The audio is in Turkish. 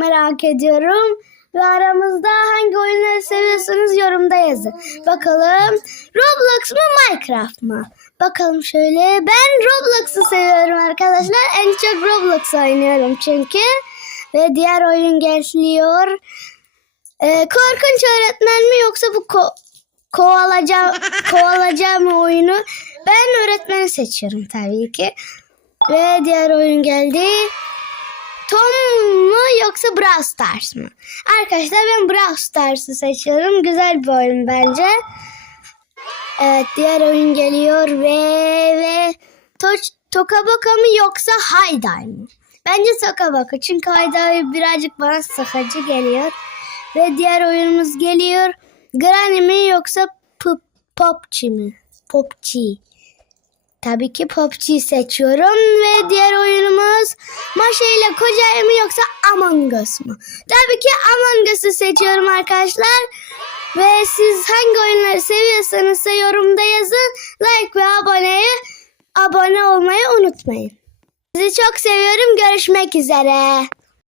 merak ediyorum. Ve aramızda hangi oyunları seviyorsanız yorumda yazın. Bakalım Roblox mu Minecraft mı? Bakalım şöyle. Ben Roblox'u seviyorum arkadaşlar. En çok Roblox oynuyorum çünkü. Ve diğer oyun geliyor. Ee, korkunç öğretmen mi yoksa bu ko kovalacağım kovalacağım oyunu? Ben öğretmeni seçiyorum tabii ki. Ve diğer oyun geldi. Yoksa Brawl Stars mı? Arkadaşlar ben Brawl Stars'ı seçiyorum. Güzel bir oyun bence. Evet diğer oyun geliyor ve ve Toç, Toka Boka mı yoksa Hayday mı? Bence Toka Boka çünkü Hayday birazcık bana sıkıcı geliyor. Ve diğer oyunumuz geliyor. Granny mi yoksa P- Popçi mi? Popçi. Tabii ki PUBG seçiyorum ve diğer oyunumuz Maşa ile Koca mı yoksa Among Us mu? Tabii ki Among Us'ı seçiyorum arkadaşlar. Ve siz hangi oyunları seviyorsanız ise yorumda yazın. Like ve aboneye abone olmayı unutmayın. Sizi çok seviyorum. Görüşmek üzere.